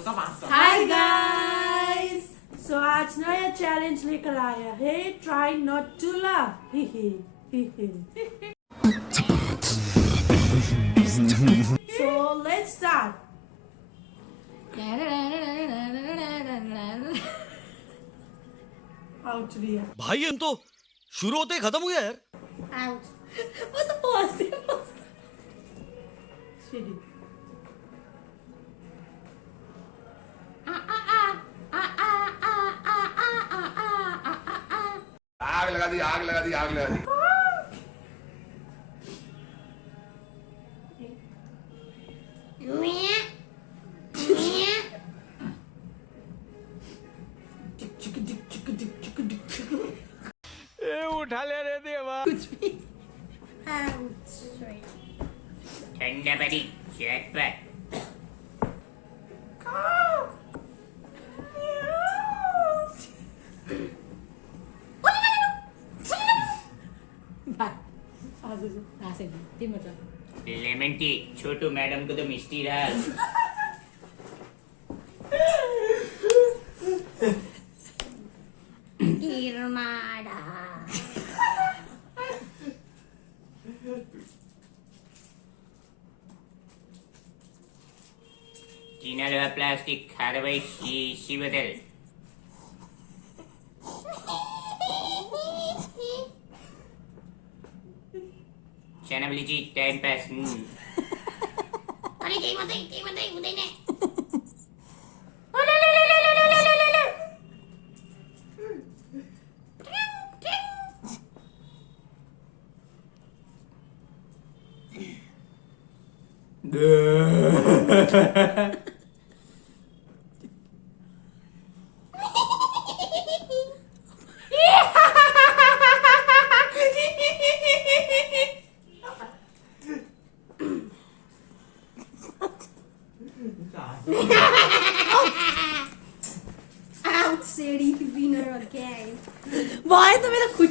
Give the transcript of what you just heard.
Hi guys. सो आज नया challenge लेकर आया है, try not to laugh. So let's start. Out Riya. भाई हम तो शुरू होते ही खत्म हो गया यार। आउट। वो तो पॉजिटिव। सीधी। आग लगा दी, आग लगा दी, आग लगा दी। उठा ले रे देवा। कुछ भी। ठंडा पानी चटपट। लेमन टी छोटू मैडम को तो मिष्टी रहा। चीना लोहा प्लास्टिक खारवाई शीशी बदल। चना बलीची टाइम पास। अरे जय माता उदय ने। Out, Sadie, winner again. Why तो मेरा खुद